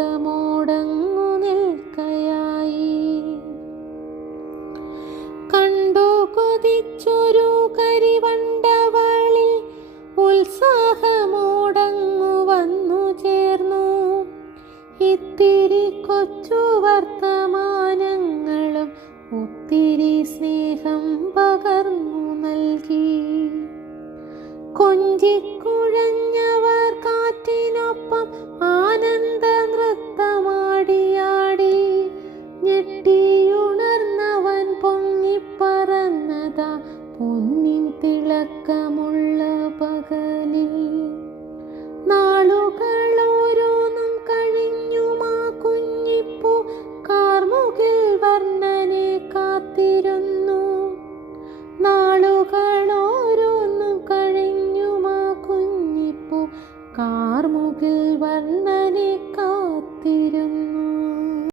ശബ്ദമോടങ്ങു നിൽക്കയായി. കണ്ടു കൊതിച്ചൊരു കരിവണ്ടവളിൽ ഉത്സാഹമോടങ്ങു വന്നു ചേർന്നു. ഇത്തിരി കൊച്ചു വർത്തമാനങ്ങളും ഒത്തിരി സ്നേഹം പകർന്നു നൽകി. കൊഞ്ചിക്കുഴഞ്ഞവർ കാറ്റിനൊപ്പം ആനന്ദ നൃത്തമാടിയാടി. ഞെട്ടിയുണർന്നവൻ പൊങ്ങിപ്പറന്നതാ പൊന്നിൻ തിളക്കമുള്ള പകലിൽ. നാളുകളോരോന്നും കഴിഞ്ഞുമാ കുഞ്ഞിപ്പൂ കാർമുകിൽ വർണ്ണനെ കാത്തിരുന്നു. നാളുകളോരോന്നും കഴിഞ്ഞുമാ കുഞ്ഞിപ്പൂ കാർമുകിൽ വർണ്ണനെ കാത്തിരുന്നു.